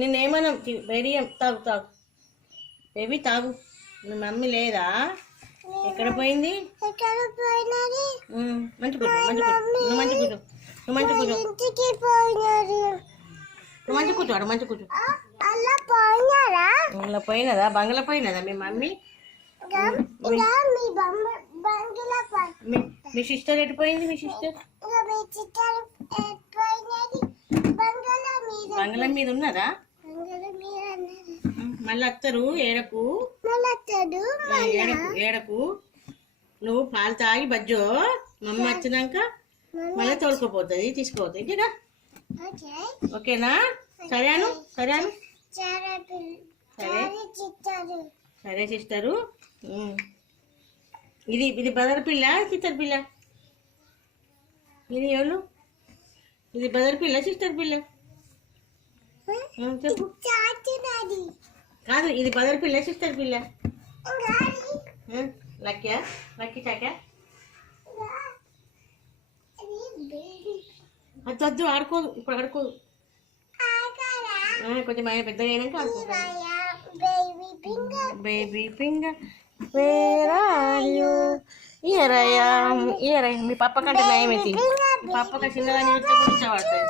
నేనేమన్నా బేడియం తాగు తాగు బేబీ తాగు. మీ మమ్మీ లేదా? ఎక్కడ పోయింది? మంచి కూర్చో మంచి కూర్చో నువ్వు మంచి కూర్చో నువ్వు మంచి కూర్చో నువ్వు మంచి కూర్చోడు మంచి కూర్చో. అలా పోయినదా? బంగ్లా పోయినదా మీ మమ్మీ? మీ సిస్టర్ ఎటు పోయింది? మీ సిస్టర్ బంగ్లా మీద ఉన్నదా? మళ్ళీ వస్తారు. ఏడకు ఏడకు. నువ్వు పాలు తాగి బజ్జో. మమ్మీ వచ్చినాక మళ్ళీ తోలుకోపోతుంది, తీసుకుపోతుంది. ఇంకేనా? ఓకేనా? సరేను సరేను సరే సిస్టరు. ఇది బదర్ పిల్ల సిస్టర్ పిల్ల? ఇది ఎవరు? ఇది బదర్ పిల్ల సిస్టర్ పిల్ల? చెప్పు. కాదు, ఇది బదర్ పిల్ల సిస్టర్ పిల్ల? లక్కియా? లక్కి చాకా? వద్దు ఆడుకోదు ఇప్పుడు, ఆడుకోదు. కొంచెం ఆయన పెద్దగా అయినాక ఆడుకుంటాను. Baby finger where are you? ఇయరయ్యా ఇయరయ్య. మీ పప్ప కంటే నయమేది. పప్ప కంటే చిన్నదాన్ని చూస్తే కూడా ఇష్టపడతాడు.